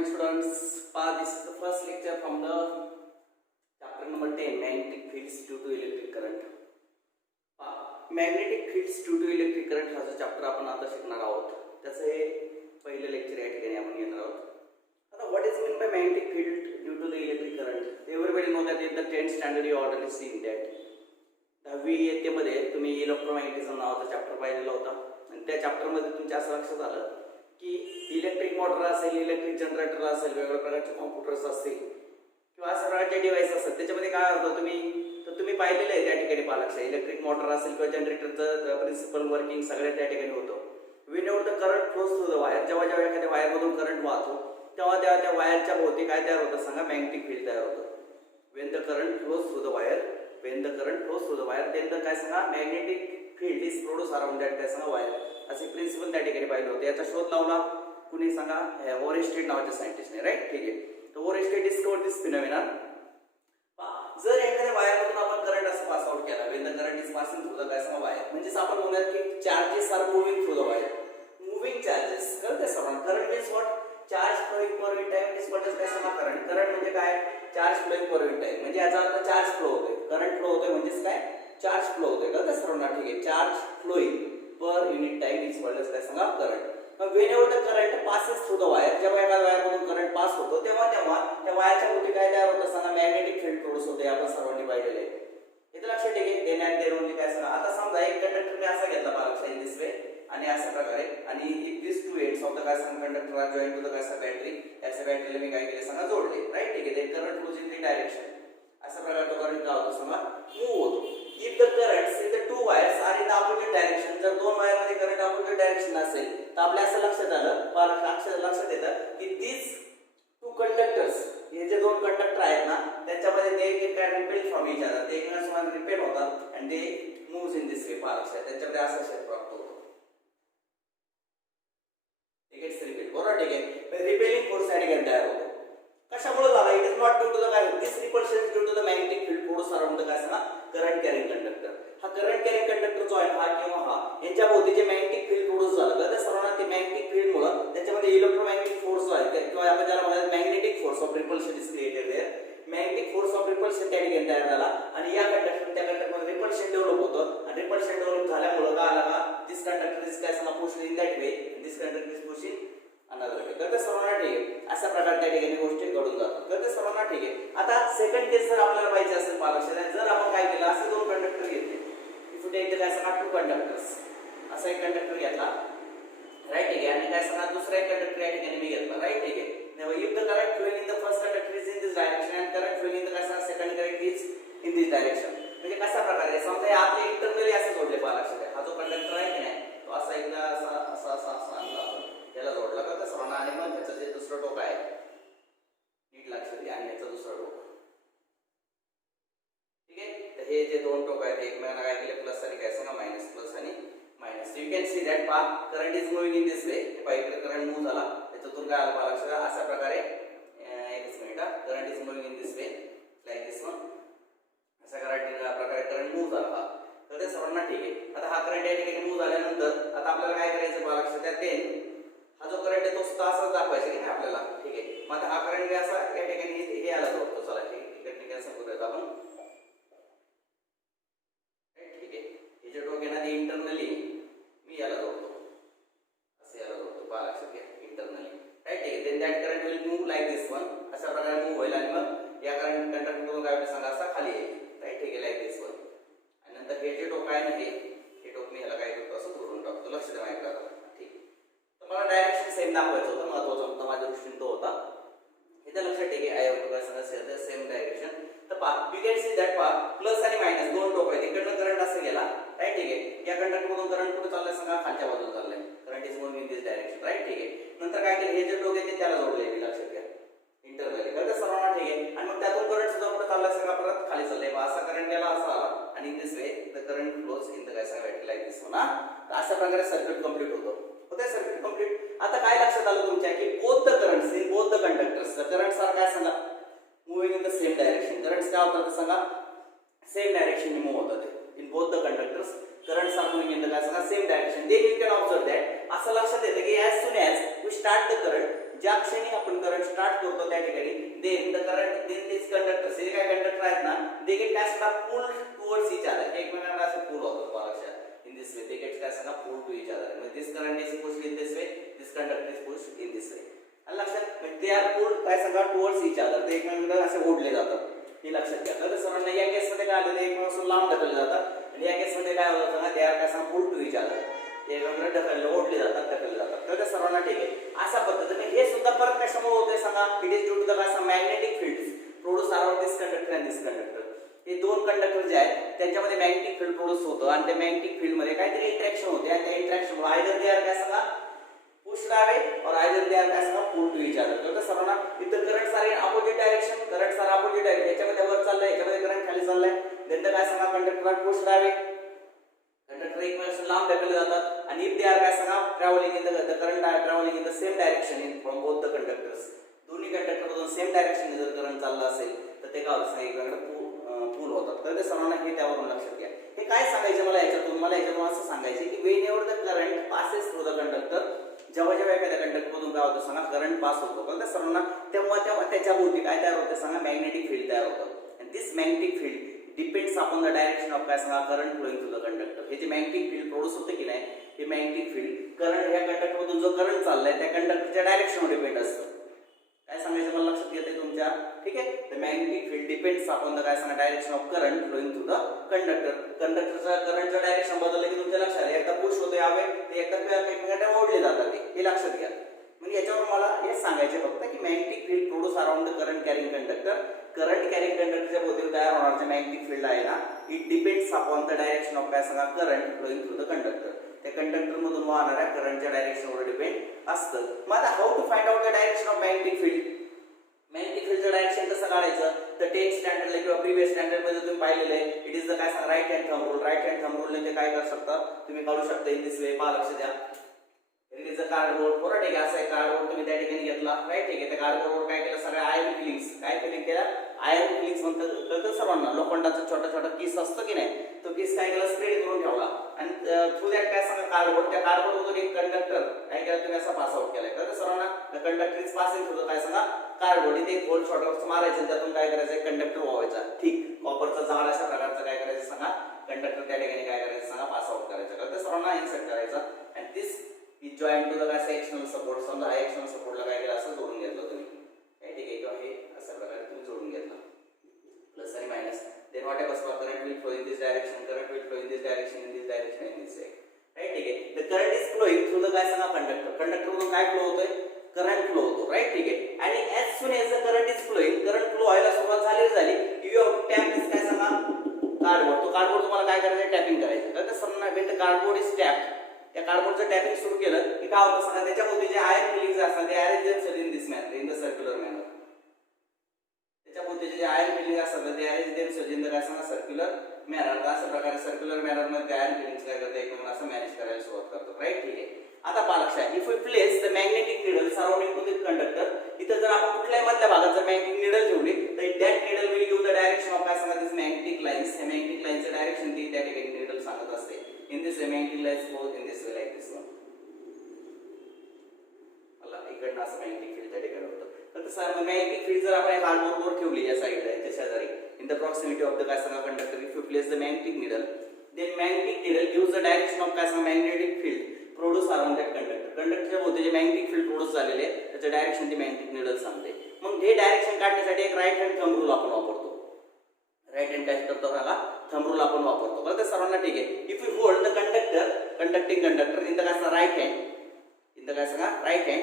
morning students. This is the first lecture from the chapter number 10, magnetic fields due to electric current. Magnetic fields due to electric current हा जो chapter आपण आता शिकणार आहोत त्याचं हे पहिले लेक्चर या ठिकाणी आपण घेणार आहोत. आता what is mean by magnetic field due to the electric current? Everybody know that in the 10th standard you already seen that. 10वी इयत्तेमध्ये तुम्ही इलेक्ट्रोमॅग्नेटिझम नावाचा चॅप्टर पाहिलेला होता आणि त्या चॅप्टरमध्ये तुमच्या असं लक्षात आलं की इलेक्ट्रिक मोटर असेल, इलेक्ट्रिक जनरेटर असेल, वेगवेगळ्या प्रकारचे कॉम्प्युटर्स असतील किंवा अशा प्रकारचे डिव्हाइस असतात, त्याच्यामध्ये काय होतं तुम्ही पाहिलेलं आहे त्या ठिकाणी पालक इलेक्ट्रिक मोटर असेल किंवा जनरेटरचं प्रिन्सिपल वर्किंग सगळ्या त्या ठिकाणी होतं. Whenever the current flows through the wire, जेव्हा एखाद्या वायरमधून करंट वाहतो तेव्हा त्या वायरच्या भोवती काय तयार होतं सांगा? मॅग्नेटिक फील्ड तयार होतं. When the current flows through the wire, when the current flows through the wire then the काय सांगा? Magnetic field is produce around that काय सांगा? वायर. असे प्रिन्सिपल त्या ठिकाणी पाहिलं होतं. याचा शोध लावला कुणी सांगा? ओरेस्टेड नावाच्या सायंटिस्टने. राईट, ठीक आहे. तर ओरेस्टेड डिस्कवर्ड दिस फिनॉमिना. जर एखाद्या वायरमधून आपण करंट असं पास आउट केला, when the current is passing through the काय सांगा? वायर, म्हणजे आपण म्हणूयात की charges are moving through the wire. Moving charges कळते सर्वांना. Current means what? Charge flowing per unit time is what is काय सांगा? करंट. करंट म्हणजे काय? Charge flowing per unit time, म्हणजे याचा अर्थ चार्ज फ्लो होतोय. करंट फ्लो होतोय म्हणजेच काय? चार्ज फ्लो होतोय. कळते सर्वांना? ठीक आहे. Charge flowing per unit time is what is काय सांगा? Current. Whenever the current passes through the wire, जेव्हा एका वायरमधून करंट पास होतो तेव्हा त्या वायरच्या भोवती काय तयार होतं सांगा? मॅग्नेटिक फील्ड प्रोड्यूस होते. आपण सर्वांनी पाहिलेले आहे. इथे लक्षात ठेवा. देन अँड देअर ओनली काय सांगा? आता समजा एक कंडक्टरने असा घेतला पालक इन दिस वे आणि अशा प्रकारे, आणि if this two ends of the काय सांगा? Conductor are join to the काय सांगा? बॅटरी. याच्या बॅटरीला मी काय केले सांगा? जोडले. राईट, ठीक आहे. Then current flows in the direction. अशा प्रकारे तो करंट काय होतो सांगा? मूव्ह होतो. If the currents in the two wires are in the opposite direction, जर दोन वायर मध्ये करंट ऑपोजिट डायरेक्शन असेल तर आपल्या असं लक्षात आलं, लक्षात येतं की these two conductors, हे जे दोन कंडक्टर आहेत ना त्यांच्यामध्ये ते काय रिपेल फ्रॉम इच अदर, ते एकमेकांसोबत रिपेल होतात आणि ते मूव्स इन दिस वे. लक्षात त्यांच्यामध्ये असा शेप प्राप्त होतो. ठीक आहे, रिपेल. बरोबर, ठीक आहे. रिपेलिंग फोर्स या ठिकाणी तयार होतो. कशामुळे झाला? It is not due to the काय? This repulsion is due to the magnetic field produce around the काय सांगा? Current carrying conductor. हा करंट कॅरिंग कंडक्टर जो आहे हा किंवा हा यांच्या भोवती जे मॅग्नेटिक फील्ड प्रोड्यूस झालं तर त्या सर्वांना ते मॅग्नेटिक फील्ड मुळे त्याच्यामध्ये इलेक्ट्रोमॅग्नेटिक फोर्स जो आहे किंवा आपण ज्याला म्हणतात magnetic force of repulsion is created their. Magnetic force of repulsion त्या ठिकाणी तयार झाला आणि या कंडक्टर त्या कंडक्टरमध्ये रिपल्शन डेव्हलप होतं आणि रिपल्शन डेव्हलप झाल्यामुळे काय आला का? दिस कंडक्टर इज काय सांगा? Pushed in that way, this conductor is pushed in another way. तर ते सर्वांना ठीक आहे. अशा प्रकारे त्या ठिकाणी गोष्टी घडून जातात. तर ते सर्वांना ठीक आहे. आता सेकंड केस जर आपल्याला पाहिजे असेल पालक, जर आपण काय केलं असे दोन कंडक्टर घेतले, इफ यू टेक द काय सांगा? Two conductors. असा एक कंडक्टर घेतला. राईट, ठीक आहे. आणि काय सांगा? दुसरा एक कंडक्टर या ठिकाणी मी घेतला. राईट, ठीक आहे. Now if the current flowing in the first conductor is in this direction and current flowing in the काय second current is in this direction, म्हणजे कशा प्रकारे समजा आपले इंटरनली असे जोडले पालक. हा जो कंडक्टर आहे की नाही तो असा एकदा असा आणला त्याला जोडला का सर्वांना, आणि मग त्याचं जे दुसरं टोक आहे नीट लक्षात द्या, आणि याचं दुसरं टोक. ठीक आहे. तर हे जे दोन टोक आहेत एकमेकांना काय केले? प्लस आणि काय सांगा? मायनस. प्लस आणि minus. You can see that path current is moving in this वे. हे पाहिजे करंट मूव्ह झाला त्याच्यातून काय आलं पालक सगळं अशा प्रकारे. एकच minute. Current is moving in this way like this one. अशा प्रकारे करंट मूव्ह झाला. तर ते सर्वांना ठीक आहे. आता हा करंट या ठिकाणी मूव्ह झाल्यानंतर आता आपल्याला काय करायचं पालक? त्यात हा जो करंट आहे तो सुद्धा असाच दाखवायचा की नाही आपल्याला. ठीक आहे. मग हा करंट असा या ठिकाणी हे याला जोडतो. चला ठीक कॅन्सल करूयात आपण. ठीक आहे. हे जे टोक आहे ना ते इंटरनली मी याला जोडतो, असं याला जोडतो. लक्षात घ्या इंटरनली. राईट, ठीक आहे. Then that current will move like this one. अशा प्रकारे मूव्ह होईल आणि मग या करंट कंडक्टरमधून काय सांगा? असा खाली येईल. राईट, ठीक आहे. Like this one. आणि नंतर हे जे टोक आहे ना हे टोक मी ह्याला काय करतो? असं जोडून टाकतो. लक्ष द्या माझ्याकडे. मला डायरेक्शन सेम दाखवायचं होतं, महत्वाचं होतं माझ्या दृष्टीने तो होता. इथे लक्षात ठेवा. आय हॅव टू सांगा सेम डायरेक्शन. तर पहा यू कॅन सी दॅट पहा प्लस आणि मायनस दोन टोक आहेत. इकडनं करंट असं गेला. राईट, ठीक आहे. या कंडक्टरमधून करंट कुठे चाललंय सांगा? खालच्या बाजूला चाललंय. Current is moving in this direction. Right, ठीक आहे. नंतर काय केलं? हे जे टोक आहे ते त्याला जोडले. लक्षात घ्या इंटरनली. कळतं सर्वांना? ठीक आहे. आणि मग त्यातून करंट सुद्धा कुठे चाललाय सांगा? परत खाली चाललंय. असा करंट गेला असा आला आणि in this way the current flows in the काय सांगा? Battery like this one. अशा प्रकारे सर्किट कंप्लीट होतो. होते सर्किट कंप्लीट. आता काय लक्षात आलं तुमच्या की both the currents in both the conductors, the currents are काय सांगा? Moving in the same direction. Currents काय होतात सांगा? सेम डायरेक्शन मूव्ह होतात in both the conductors. Currents are moving in the काय सांगा? Same direction. Then you can observe that. असं लक्षात येतं की as soon as we start the current, ज्या क्षणी आपण आपण करंट स्टार्ट करतो त्या ठिकाणी then the current then this conductors हे काय कंडक्टर आहेत ना दे गेट काय सांगा पुल टुवर्ड्स इच अदर एकमेकांना असं पुल होतात लक्षात in this way they get काय सांगा पुल टू इच अदर म्हणजे this current is pushed in this way this conductor is pushed in this way आणि लक्षात म्हणजे दे आर पुल्ड काय सांगा टुवर्ड्स इच अदर ते एकमेकांना असे ओढले जातात हे लक्षात घ्या तर सर्वांना या केस मध्ये काय आलं एकमेकांपासून लांब ढकलले जातात आणि या केस मध्ये काय होतं सांगा दे आर काय सांगा पुल टू इच अदर एकमेकांना ढकलले ओढले जातात ढकलले जातात तर सर्वांना ठीक आहे अशा पद्धतीने हे सुद्धा परत कशामुळे होतंय सांगा it is due to the काय सांगा magnetic fields produce around this conductor and this conductor हे दोन कंडक्टर जे आहेत त्यांच्यामध्ये मॅग्नेटिक फील्ड प्रोड्यूस होतं आणि त्या मॅग्नेटिक फील्ड मध्ये काहीतरी इंटरॅक्शन होते आणि त्या इंटरॅक्शन आयदर दे आर काय सांगा pushed away or either they are काय सांगा pulled to each other तर सर्वांना इथं currents are in opposite direction currents are opposite direction याच्यामध्ये वर चाललंय याच्यामध्ये करंट खाली चाललाय देन काय सांगा conductor are pushed away conductor एकमेकांपासून लांब ढकलले जातात आणि इफ दे आर काय सांगा travelling in the current are travelling in the same direction in from both the conductors दोन्ही कंडक्टर मधून सेम डायरेक्शन जर करंट चालला असेल तर ते काय होतं एकमेकांकडे पुल होतात तर ते सर्वांना हे त्यावरून लक्षात घ्या हे काय सांगायचं मला याच्यातून असं सांगायचं की Wien ever the current passes through the conductor जेव्हा एखाद्या कंडक्टर मधून काय होतं सांगा करंट पास होतो तर सर्वांना तेव्हा त्याच्या भोवती काय तयार होते सांगा मॅग्नेटिक फील्ड तयार होतं आणि this magnetic field depends upon the direction of काय सांगा current flowing through the conductor हे जे मॅग्नेटिक फील्ड प्रोड्यूस होते की नाही हे मॅग्नेटिक फील्ड करंट ह्या कंडक्टर मधून जो करंट चाललाय त्या कंडक्टरच्या डायरेक्शनवर डिपेंड असतं काय सांगायचं मला लक्षात येते तुमच्या ठीक आहे the magnetic field depends upon the काय सांगा direction of current flowing through the कंडक्टरचा करंटचं डायरेक्शन बदललं की तुमच्या लक्षात आलं एकदा पुश होते हवे ते एकदा ओढले जातात हे लक्षात घ्या म्हणजे याच्यावर मला हे सांगायचे फक्त की magnetic field produce around the current carrying conductor current carrying कंडक्टरच्या भोवती तयार होणार जे मॅग्नेटिक फील्ड आहे ना it depends upon the direction of काय सांगा current flowing through the conductor त्या कंडक्टर मधून वाहणाऱ्या करंटच्या डायरेक्शनवर डिपेंड असतं मग आता how to find out the direction of magnetic field magnetic फील्डचं डायरेक्शन कसं काढायचं तर 10th स्टँडर्डला किंवा प्रीवियस स्टँडर्ड मध्ये तुम्ही पाहिलेलं आहे इट इज द काय सांगा राईट हँड थंब रूल ने ते काय करू शकता तुम्ही काढू शकता इन दिस वे पहा लक्ष द्या इट इज अ कार्डबोर्ड बरोबर ठीक आहे असं आहे कार्डबोर्ड तुम्ही त्या ठिकाणी घेतला राईट ठीक आहे त्या कार्डबोर्डवर काय केलं सगळ्या आयर्न फिलिंग्स काय फिलिंग केल्या आयर्न फिलिंग्स म्हणतात सर्वांना लोखंडाचा छोटा छोटा किस असतो की नाही तो किस काय केला स्प्रेड करून ठेवला आणि थ्रू दॅट काय सांगा कार्डबोर्ड त्या कार्डबोर्डमधून एक कंडक्टर काय केला तुम्ही असा पास आउट केलाय तर सर्वांना कंडक्टर इज पासिंग थ्रू काय सांगा कार्डबोर्ड इथे एक होल शॉर्ट मारायचं त्यातून काय करायचं कंडक्टर व्हायचा ठीक कॉपरचा जाड अशा प्रकारचा काय करायचं सांगा कंडक्टर त्या ठिकाणी काय करायचं सांगा पास आउट करायचं तर सर्वांना इन्सर्ट करायचा आणि दिस इज जॉईन टू द काय एक्सटर्नल सपोर्ट समजा हा एक्सटर्नल सपोर्टला काय केलं असं जोडून घेतलं तुम्ही ठीक आहे किंवा हे अशा प्रकारे तुम्ही जोडून घेतलं प्लस आणि minus then what happens for current will flow in this direction current will flow in this direction in this direction and this way right ठीक आहे the current is flowing through the काय सांगा conductor मधून काय flow होतोय current flow होतो right ठीक आहे आणि as soon as the current is flowing current flow व्हायला सुरुवात झाली you have to tap this काय सांगा कार्डबोर्ड तो कार्डबोर्ड तुम्हाला काय करायचं टॅपिंग करायचं तर समजा when the cardboard is tapped त्या कार्डबोर्डचं टॅपिंग सुरू केलं की काय होतं सांगा त्याच्यामध्ये जे आयर्न फिलिंग्स असतात ते arrange themselves in this manner in the circular manner त्याच्यामध्ये जे आयर्न फिलिंग असतात ते अरेंज themselves in the काय सांगा सर्क्युलर मॅनर अशा प्रकारे सर्क्युलर मॅनर मध्ये आयर्न फिलिंग्स काय करतात एकदम असं मॅनेज करायला सुरुवात करतो राईट ठीक आहे आता पहा लक्षात if we place the magnetic needle surrounding to the conductor इथं जर आपण कुठल्याही मधल्या भागात जर मॅग्नेटिक नीडल ठेवली तर that needle will give the direction of काय सांगा दिस मॅग्नेटिक लाईन्स हे मॅग्नेटिक लाईनचं डायरेक्शन ती त्या ठिकाणी नीडल सांगत असते in this magnetic lines flow in this way like this one मला इकडनं असं मॅग्नेटिक फील्ड त्या ठिकाणी होतं तर तसं मॅग्नेटिक फील्ड जर आपण कार्डबोर्डवर ठेवली या साईडला याच्या शेजारी in the proximity of the काय सांगा conductor if you place the magnetic needle then magnetic needle gives the direction of काय सांगा magnetic field produce around that कंडक्टरच्या भोवती जे मॅग्नेटिक फील्ड प्रोड्यूस झालेले आहे त्याचं डायरेक्शन ती मॅग्नेटिक नीडल सांगते मग हे डायरेक्शन काढण्यासाठी एक राईट हँड थंब रूल आपण वापरतो राईट हँड काय करतो बघा थंब रूल आपण वापरतो बरं तर सर्वांना ठीक आहे if you hold the conducting conductor in the काय सांगा राईट हँड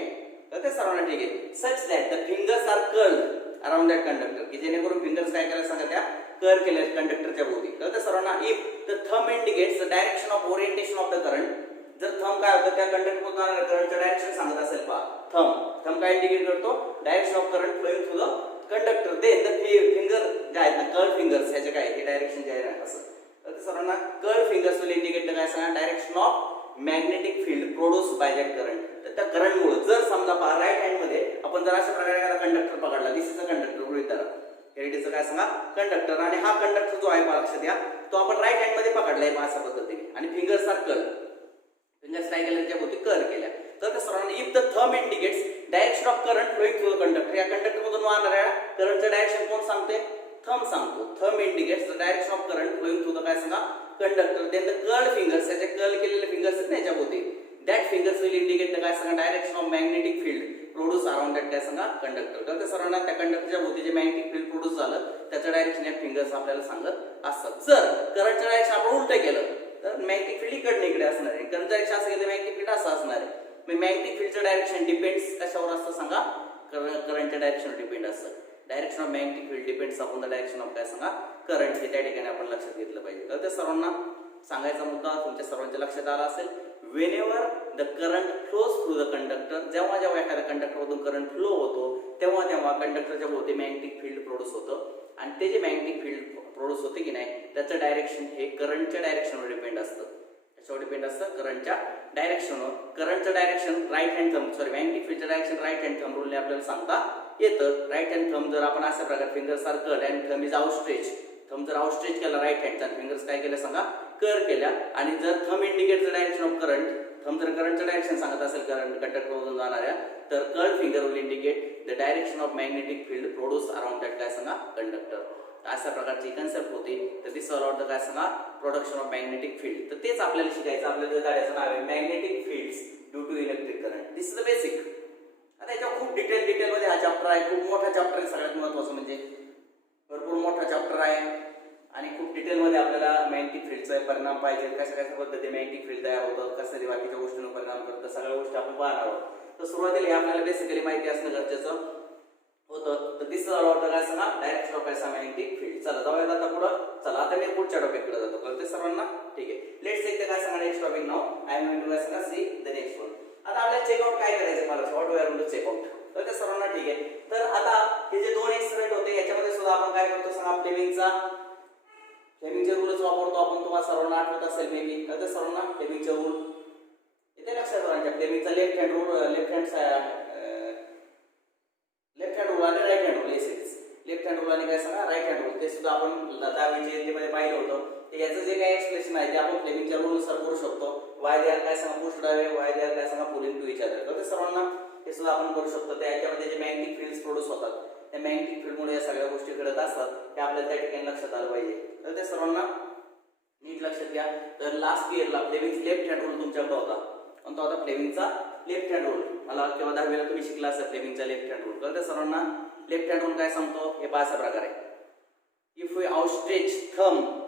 तर ते सर्वांना ठीक आहे such that the fingers are curled around that conductor की जेणेकरून फिंगर्स काय करायला सांगा त्या कर्ल केल्या कंडक्टरच्या भोवती तर ते सर्वांना if the thumb indicates the direction of orientation of the current जर थंब काय होतं त्या कंडक्टर मधून करंटचं डायरेक्शन सांगत असेल पहा थंब काय इंडिकेट करतो direction of current flowing through the conductor they the finger जे आहेत ना कर्ल फिंगर्स ह्याचे काय हे डायरेक्शन जे आहे असं तर ते सर्वांना कर्ल फिंगर्स विल इंडिकेट काय सांगा direction of magnetic field produce by that current तर त्या करंटमुळे जर समजा पहा राईट हँड मध्ये आपण जर अशा प्रकारे कंडक्टर पकडला दिस इज अ कंडक्टर गृहीत धरा हेरिटेजचं काय सांगा कंडक्टर आणि हा कंडक्टर जो आहे लक्षात घ्या तो आपण राईट हँड मध्ये पकडलाय अशा पद्धतीने आणि फिंगर्स आर कर्ल फिंगर्स काय केल्या त्याच्या भोवती कर्ल केल्या तर त्या सर्वांना if the thumb indicates direction of current flowing through the conductor, या कंडक्टर मधून वाहणाऱ्या करंटचं डायरेक्शन कोण सांगते? थंब सांगतो. Thumb indicates the direction of current flowing through the काय सांगा conductor. Then the curled fingers, याचे कर्ल केलेले फिंगर्स आहेत ना याच्यामध्ये, that fingers will indicate the काय सांगा direction of magnetic field produce around that काय सांगा कंडक्टर. तर त्या सर्वांना त्या कंडक्टरच्या भोवती जे मॅग्नेटिक फील्ड प्रोड्यूस झालं त्याचं डायरेक्शन या फिंगर्स आपल्याला सांगत असतात. जर करंटचं डायरेक्शन आपण उलटं केलं तर मॅग्नेटिक फील्ड इकडे इकडे असणार आहे, करंटचं डायरेक्शन असं केलं मॅग्नेटिक फील्ड असं असणार आहे. मग मॅग्नेटिक फील्डचं डायरेक्शन डिपेंड्स कशावर असतं सांगा? करंटच्या डायरेक्शनवर डिपेंड असतं. Direction of magnetic field depends upon the direction of काय सांगा करंट. हे त्या ठिकाणी आपण लक्षात घेतलं पाहिजे. तर त्या सर्वांना सांगायचा मुद्दा तुमच्या सर्वांच्या लक्षात आला असेल. whenever the current flows through the conductor, जेव्हा जेव्हा एखाद्या कंडक्टर मधून करंट फ्लो होतो तेव्हा तेव्हा कंडक्टरच्या भोवती मॅग्नेटिक फील्ड प्रोड्यूस होतं, आणि ते जे मॅग्नेटिक फील्ड प्रोड्यूस होते की नाही त्याचं डायरेक्शन हे करंटच्या डायरेक्शनवर डिपेंड असतं. कशावर डिपेंड असतं? करंटच्या डायरेक्शनवर. करंटचं direction right hand thumb magnetic फील्डचं डायरेक्शन राईट हँड थंब रूलने आपल्याला सांगता येतं. राईट हँड थंब जर आपण अशा प्रकारे finger circle and thumb is outstretch, thumb जर आउटस्ट्रेच केला राईट हँडचा, फिंगर्स काय केलं सांगा कर केल्या, आणि जर thumb indicate the direction of current, thumb जर करंटचं डायरेक्शन सांगत असेल करंट कंडक्टर मधून जाणाऱ्या, तर curl finger will indicate the direction of magnetic field produce around that काय सांगा कंडक्टर. अशा प्रकारची कन्सेप्ट होती. तर दिस ऑल आउट द काय सांगा प्रोडक्शन ऑफ मॅग्नेटिक फील्ड. तर तेच आपल्याला शिकायचं. आपल्या धड्याचं नाव आहे magnetic fields due to electric current. This is the basic. आता याच्यावर खूप डिटेलमध्ये हा चॅप्टर आहे, खूप मोठा चॅप्टर आहे. सगळ्यात महत्त्वाचं म्हणजे भरपूर मोठा चॅप्टर आहे आणि खूप डिटेलमध्ये आपल्याला मॅग्नेटिक फील्डचा परिणाम पाहिजे, कशा कशा पद्धतीने मॅग्नेटिक फील्ड तयार होतं, कसं ते बाकीच्या गोष्टींवर परिणाम करतं, सगळ्या गोष्टी आपण पाहणार आहोत. तर सुरुवातीला हे आपल्याला बेसिकली माहिती असणं गरजेचं होतं. तर दिस ऑल काय सांगा डायरेक्शन ऑफ काय मॅग्नेटिक फील्ड. चला जाऊयात आता पुढं. चला आता मी पुढच्या टॉपिककडे जातो. कळते सर्वांना? ठीक आहे. लेट्स टेक द काय सांगा next topic now. I am going to काय सांगा सी द नेक्स्ट वन. आता आपल्याला चेकआउट काय करायचं मला what we are going to check out. तर ते सर्वांना ठीक आहे. तर आता हे जे दोन एक्सपेरिमेंट होते याच्यामध्ये सुद्धा आपण काय करतो सांगा फ्लेमिंगचे रूलच वापरतो आपण. तुम्हाला सर्वांना आठवत असेल मे बी. तर सर्वांना फ्लेमिंगचे रूल इथे लक्षात ठेवायचे. फ्लेमिंगचा लेफ्ट हँड रूल आणि right hand rule. Left hand rule आणि काय सांगा राईट हँड रूल. ते सुद्धा आपण 10वी मध्ये पाहिलं होतं. तर याचं जे काही एक्सप्लेनेशन आहे ते आपण फ्लेमिंगच्या रूलनुसार करू शकतो. वाय दे आर काय सांगा पुश डावे, वाय दे आर काय सांगा पुलिंग टू इच अदर. तर ते सर्वांना हे सुद्धा आपण करू शकतो. त्याच्यामध्ये जे मॅग्नेटिक फील्ड्स प्रोड्यूस होतात त्या मॅग्नेटिक फील्डमुळे या सगळ्या गोष्टी घडत असतात. ते आपल्याला त्या ठिकाणी लक्षात आलं पाहिजे. तर ते सर्वांना नीट लक्षात घ्या. तर लास्ट इयरला फ्लेमिंग लेफ्ट हँड रूल तुमच्याकडे होता, पण तो आता फ्लेमिंगचा लेफ्ट हँड रूल मला किंवा 10वीला तुम्ही शिकला असेल फ्लेमिंगचा लेफ्ट हँड रूल. तर त्या सर्वांना लेफ्ट हँड रूल काय सांगतो हे पहा. अशा प्रकारे if we outstretch thumb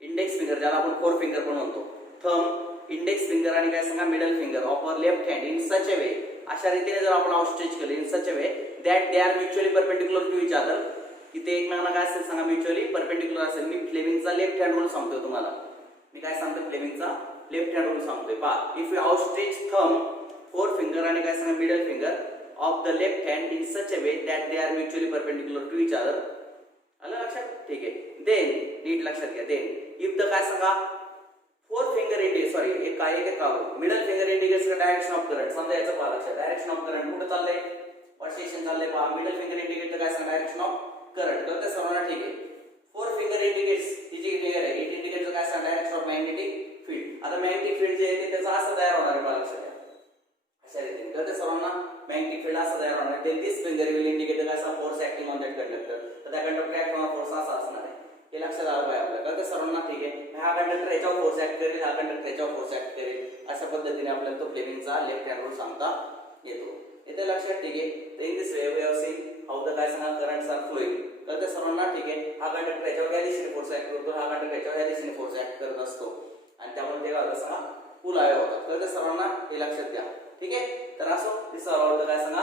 index finger, ज्याला आपण फोर फिंगर पण म्हणतो, थंब इंडेक्स फिंगर आणि काय सांगा middle finger of our left hand in such a way, अशा रीतीने जर आपण आउटस्ट्रेच केले in such a way that they are mutually perpendicular to each other, की ते एकमेकांना काय असेल सांगा म्युच्युअली परपेंडिक्युलर असेल. मी फ्लेमिंगचा लेफ्ट हँड रूल सांगतोय तुम्हाला. मी काय सांगतो फ्लेमिंगचा लेफ्ट हँड रूल सांगतोय. पहा if you outstretch thumb forefinger आणि काय सांगा middle finger of the left hand in such a way that they are mutually perpendicular to each other. आलं लक्षात? ठीक आहे. देन नीट लक्षात घ्या. देन इफ द काय सांगा फोर फिंगर इंडिकेट सॉरी एक काय एक middle finger indicates the direction of current. समजा याचं पहा लक्षात. डायरेक्शन ऑफ करंट कुठे चाललंय? ऑसिलेशन चाललंय. पहा मिडल फिंगर इंडिकेट काय सांगा डायरेक्शन ऑफ करंट. तर ते सर्वांना ठीक आहे. फोर फिंगर इंडिकेट्स ही जी फिंगर आहे इट इंडिकेट्स काय सांगा डायरेक्शन ऑफ मॅग्नेटिक फील्ड. आता मॅग्नेटिक फील्ड जे आहे ते त्याचा असं तयार होणार आहे मला लक्षात घ्या. अशा रीतीने तर ते सर्वांना मॅग्नेटिक फील्ड असं तयार होणार आहे. Then this finger will indicate काय सांगा force acting on that conductor. तर त्या कंडक्टर ऍक्ट होणार फोर्स असा असणार आहे. हे लक्षात आलं पाहिजे आपल्याला. तर सर्वांना ठीक आहे. हा कंडक्टर याच्यावर फोर्स ऍक्ट करेल, हा कंडक्टर याच्यावर फोर्स ऍक्ट करेल. अशा पद्धतीने आपल्याला तो फ्लेमिंगचा लेफ्ट हँड रूल सांगता येतो. इथे लक्षात ठीक आहे. तर in this way we have seen how the काय सांगा करंट्स आर फ्लोइंग. तर ते सर्वांना ठीक आहे. हा कंडक्टर याच्यावर या दिशेने फोर्स ऍक्ट करतो, हा कंडक्टर याच्यावर या दिशेने फोर्स ऍक्ट करत असतो आणि त्यामुळे ते काय सांगा पुल आहे होतात. तर ते सर्वांना हे लक्षात घ्या. ठीक आहे. तर असो दिस ऑल काय सांगा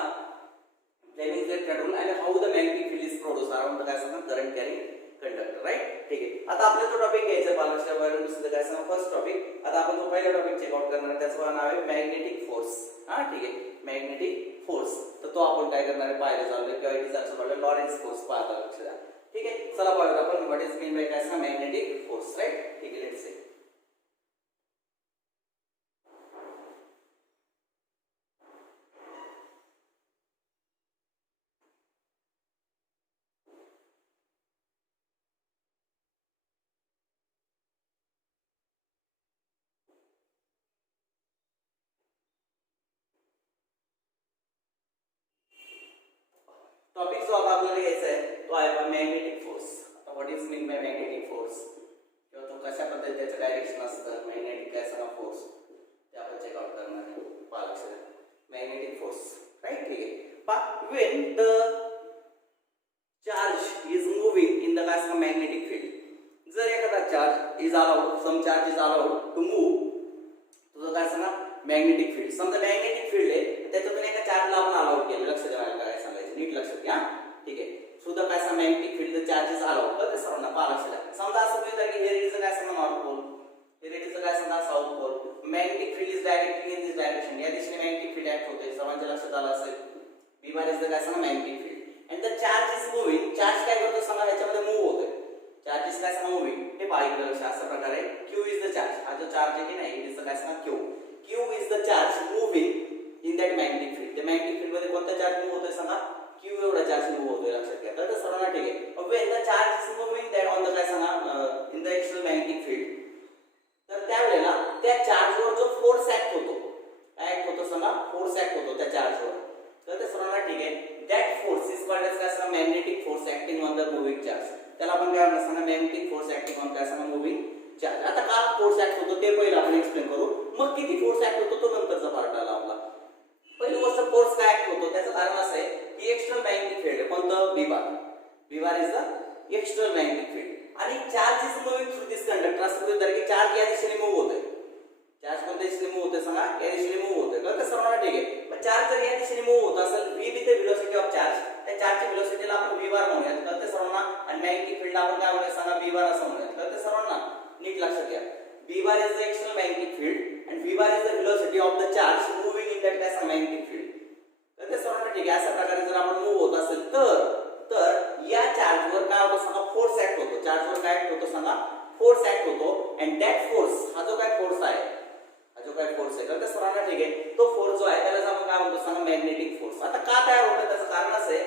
फ्लेमिंग लेफ्ट हँड रूल आणि how the magnetic field is produce around the काय सांगा करंट कॅरिंग कंडक्टर. राईट. ठीक आहे. आता आपल्याला तो टॉपिक घ्यायचा बालक्षाबाहेर काय सांगा फर्स्ट टॉपिक. आता आपण जो पहिला टॉपिक चेकआउट करणार त्याचं नाव आहे मॅग्नेटिक फोर्स. हा ठीक आहे. Magnetic force. तर तो आपण काय करणार आहे पाहायला चाललोय किंवा it is also called Lorentz force. पाहता लक्ष द्या. ठीक आहे. चला पाहूया आपण व्हॉट इज मीन बाय काय सांगा मॅग्नेटिक फोर्स. राईट. ठीक आहे. लेट्स से जो आता आपल्याला घ्यायचा आहे तो आहे मॅग्नेटिक फोर्स. आता what is mean by magnetic force किंवा तो कशा पद्धतीचं डायरेक्शन असतं मॅग्नेटिक काय सांगा फोर्स ते आपण चेक आउट करणार आहे. पहा लक्षात मॅग्नेटिक फोर्स राईट. ठीक आहे पहा when the charge is moving in the काय सांगा मॅग्नेटिक फील्ड. जर एखादा charge is allowed some charge is allowed to move तुझं काय सांगा मॅग्नेटिक फील्ड. समजा मॅग्नेटिक फील्ड आहे त्याच्यातून एका चार्जला आपण अलाउड केलं. लक्ष द्यायला काय सांगायचं नीट लक्षात घ्या. ठीक आहे सुद्धा काय सांगा magnetic field the charge is allowed तर सर्वांना पहा लक्ष द्या. समजा असं होईल की हे रेडीचं काय सांगा नॉर्थ पोल हे रेडीचं काय सांगा south pole. Magnetic field is directing in this direction या दिशेने मॅग्नेटिक फील्ड ऍक्ट होते. सर्वांच्या लक्षात आलं असेल. बी बार इज द काय सांगा magnetic field and the charge is moving. Charge काय करतो सांगा ह्याच्यामध्ये मूव्ह होतोय. चार्जेस काय सांगा मूव्हिंग हे पहा इकडे लक्ष अशा प्रकारे क्यू इज द चार्ज. हा जो चार्ज आहे की नाही इट इज द काय सांगा Q. Q is the charge moving in that magnetic field. त्या मॅग्नेटिक फील्ड मध्ये कोणता चार्ज मूव्ह होतोय सांगा क्यू एवढा चार्ज मूव्ह होतोय. लक्षात घ्या. तर सर्वांना ठीक आहे. When the charge is moving that on the काय सांगा in the external magnetic field तर त्यावेळेला त्या चार्जवर जो फोर्स ऍक्ट होतो काय ऍक्ट होतो सांगा फोर्स ऍक्ट होतो त्या चार्जवर. तर ते सर्वांना ठीक आहे. That force is called as काय सांगा magnetic force acting on the moving charge. त्याला आपण काय म्हणतो सांगा मॅग्नेटिक फोर्स ऍक्टिंग ऑन काय सांगा मूव्हिंग चार्ज. आता का फोर्स ऍक्ट होतो ते पहिलं आपण एक्सप्लेन करू. मग किती फोर्स ऍक्ट होतो तो नंतरचा पार्ट आला आपला. पहिली गोष्ट फोर्स काय ऍक्ट होतो त्याचं कारण असं आहे की एक्सटर्नल मॅग्नेटिक फील्ड कोणतं B bar. B bar is the external magnetic field आणि charge is moving through this conductor. असं होतं की चार्ज या दिशेने मूव्ह होतोय. चार्ज कोणत्या दिशेने मूव्ह होतोय सांगा या दिशेने मूव्ह होतोय. कळतं सर्वांना ठीक आहे. मग चार्ज जर या दिशेने मूव्ह होत असेल v with the velocity of charge त्या चार्जच्या व्हेलॉसिटीला आपण v बार म्हणूयात. कळतं सर्वांना. आणि मॅग्नेटिक फील्डला आपण काय म्हणूयात सांगा v बार असं म्हणूयात. कळतं सर्वांना नीट लक्षात घ्या. v bar is the external magnetic field and v bar is the velocity of the charge moving in that काय magnetic field. तर ते सर्वांना ठीक आहे. अशा प्रकारे जर आपण मूव्ह होत असेल तर या चार्जवर काय होतं सांगा फोर्स ऍक्ट होतो. चार्जवर काय ऍक्ट होतो सांगा फोर्स ऍक्ट होतो and that force हा जो काय फोर्स आहे हा जो काय फोर्स आहे तर सर्वांना ठीक आहे. तो फोर्स जो आहे त्याला आपण काय म्हणतो सांगा मॅग्नेटिक फोर्स. आता का तयार होतं त्याचं कारण असं आहे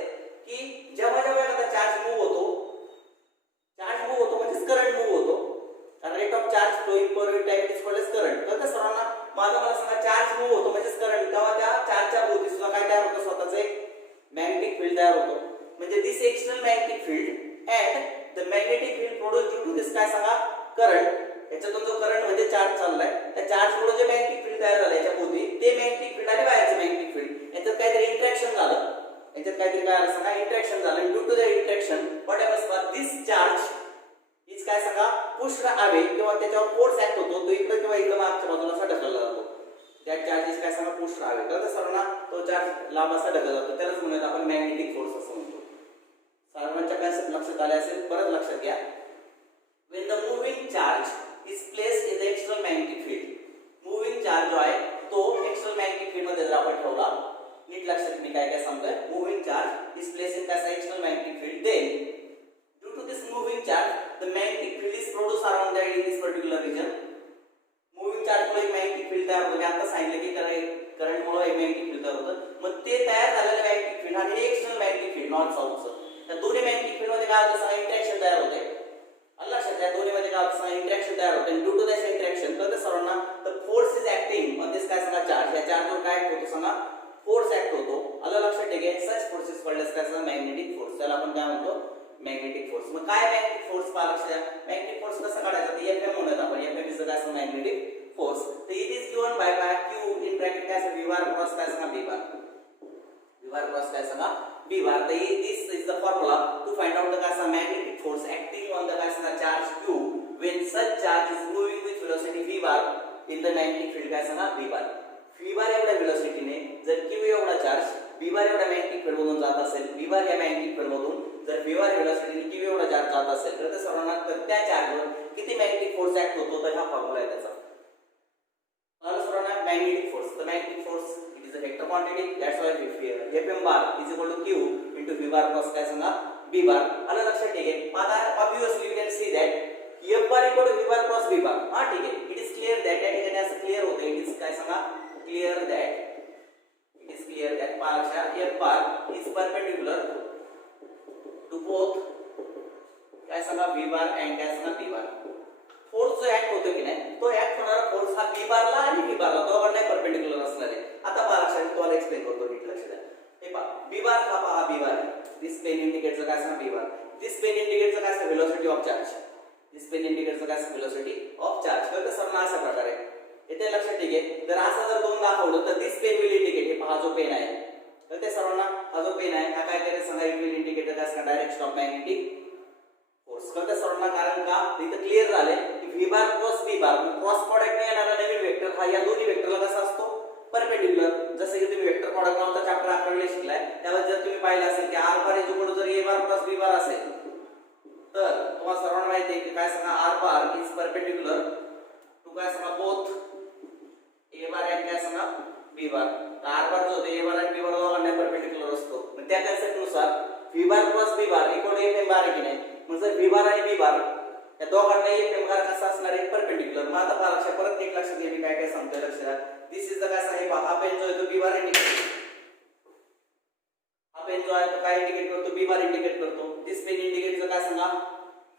की जेव्हा जेव्हा एखादा चार्ज मूव्ह होतो म्हणजे करंट मूव्ह होतो. Rate of charge flowing per unit time is called as current. कळतं सर्वांना. माझा मला सांगा चार्ज मूव्ह होतो म्हणजे करंट तेव्हा त्या चार्जच्या भोवती सुद्धा काय तयार होतं स्वतःच एक मॅग्नेटिक फील्ड तयार होतो. म्हणजे this external magnetic field and the magnetic field produce due to this काय सांगा करंट. याच्यातून जो करंट म्हणजे चार्ज चाललाय त्या चार्ज मुळे जे मॅग्नेटिक फील्ड तयार झालं याच्या भोवती ते मॅग्नेटिक फील्ड आणि बाहेरचं मॅग्नेटिक फील्ड याच्यात काहीतरी इंटरॅक्शन झालं. याच्यात काहीतरी काय सांगा इंटरॅक्शन झालं. Due to the interaction what happens this charge is काय सांगा पुश्ड अवे किंवा त्याच्यावर फोर्स ऍक्ट होतो. तो इकडे किंवा इकडे मागच्या बाजूला असा ढकलला जातो. त्या चार्जेस काय सांगा पुश्ड अवे. तर सर्वांना तो चार्ज लांब असा ढकलला जातो. त्यालाच म्हणूयात आपण मॅग्नेटिक फोर्स असं म्हणतो. सर्वांच्या कन्सेप्ट लक्षात आले असेल. परत लक्षात घ्या. when the moving charge is placed in the external magnetic field moving charge जो आहे तो external magnetic field मध्ये जर आपण ठेवला नीट लक्षात मी काय काय सांगतोय. moving charge is placed in the external magnetic field then due to this moving charge the magnetic field is produced around that in this particular region. moving charge मुळे magnetic field तयार होतं. मी आता सांगितलं की करंट मुळे magnetic field तयार होतं. मग ते तयार झालेलं magnetic field आणि एक्सटर्नल magnetic field नॉर्थ साऊथचं त्या दोन्ही magnetic field मध्ये काय होतं सांगा इंटरॅक्शन तयार होते. लक्षात त्या दोन्ही मध्ये काय होतं सांगा इंटरॅक्शन तयार होते. ड्यू टू दिस इंटरॅक्शन तर सर्वांना the force is acting on this काय सांगा चार्ज. या चार्जवर काय ऍक्ट होतो सांगा फोर्स ऍक्ट होतो. आलं लक्षात ठीक आहे. सच फोर्स इज कॉल्ड एज काय सांगा मॅग्नेटिक फोर्स. त्याला आपण काय म्हणतो मॅग्नेटिक फोर्स. मग काय मॅग्नेटिक फोर्स पहा लक्षात द्या. मॅग्नेटिक फोर्स कसा काढायचा तर Fm म्हणूयात आपण. Fm इज काय सांगा मॅग्नेटिक फोर्स. तर it is given by Q in bracket काय सांगा v बार क्रॉस काय सांगा b bar. v bar cross काय सांगा b बार. तर this is the formula to find out the काय सांगा magnetic force acting on the काय सांगा charge Q when such charge is moving with velocity v bar in the magnetic field काय सांगा b bar. v bar एवढ्या वेलोसिटीने जर q एवढा charge b bar एवढ्या मॅग्नेटिक फील्ड मधून जात असेल b bar या मॅग्नेटिक फील्ड मधून जर v bar वेलोसिटीने q एवढा चार्ज जात असेल तर सर्वांना त्या चार्जवर किती मॅग्नेटिक फोर्स ऍक्ट होतो तर हा फॉर्म्युला आहे त्याचा. सर्वांना magnetic force. The magnetic force it is a vector quantity that's why Fm bar is equal to q into v bar plus काय सांगा b bar. आलं लक्षात ठीक आहे. आता obviously we can see that F bar equal to V bar cross B bar. हा ठीक आहे. इट इज क्लिअर दॅट या ठिकाणी असं क्लिअर होतं. इट इज काय सांगा क्लिअर दॅट पार्शा F bar is perpendicular to both काय सांगा B bar and काय सांगा B bar. फोर्स जो ऍक्ट होतो की नाही तो ऍक्ट होणारा फोर्स हा B bar ला आणि B bar ला दोघांना परपेंडिक्युलर असणार आहे. आता पार्शा मी तुम्हाला एक्सप्लेन करतो नीट लक्ष द्या. हे पहा B bar हा पहा B bar this pen indicates काय असणार B bar. This pen indicates काय असणार velocity of charge. This pen indicates काय असणार व्हेलॉसिटी ऑफ चार्ज. कळतं सर्वांना अशा प्रकारे येते लक्षात. ठीक आहे. जर असं जर दोन दाखवलं तर दिस पेन विल इंडिकेट, हे पहा जो पेन आहे तर ते सर्वांना हा जो पेन आहे हा काय करेल सांगा, इट विल इंडिकेट काय असणार डायरेक्शन ऑफ मॅग्नेटिक फोर्स. कळतं सर्वांना. कारण का इथं क्लिअर झाले की V bar cross B bar cross product ने येणारा नवीन वेक्टर हा या दोन्ही वेक्टरला कसा असतो परपेंडिक्युलर. जसं की तुम्ही वेक्टर प्रॉडक्ट नावाचा चॅप्टर 11 शिकलाय त्यावर जर तुम्ही पाहिलं असेल की आर बार इक्वल टू जर ए बार प्लस बी बार असेल तर तुम्हाला सर्वांना माहिती आहे की काय सांगा R bar is perpendicular to काय सांगा बोथ ए बार आणि काय सांगा बी बार. आर बार जो ए बार आणि बी बार दोघांना परपेंडिक्युलर असतो. मग त्या कन्सेप्ट नुसार V bar plus B bar equal to F M bar की नाही. मग जर व्ही बार आणि बी बार या दोघांना एफ एम बार कसा असणार आहे परपेंडिक्युलर. मग आता लक्षात परत एक लक्षात घ्या मी काय काय सांगतोय लक्षात. दिस इज द काय सांगा हा पेन जो आहे तो बी बार इंडिकेट, हा पेन जो आहे तो काय इंडिकेट करतो बी बार इंडिकेट करतो. दिस पेन इंडिकेट काय सांगा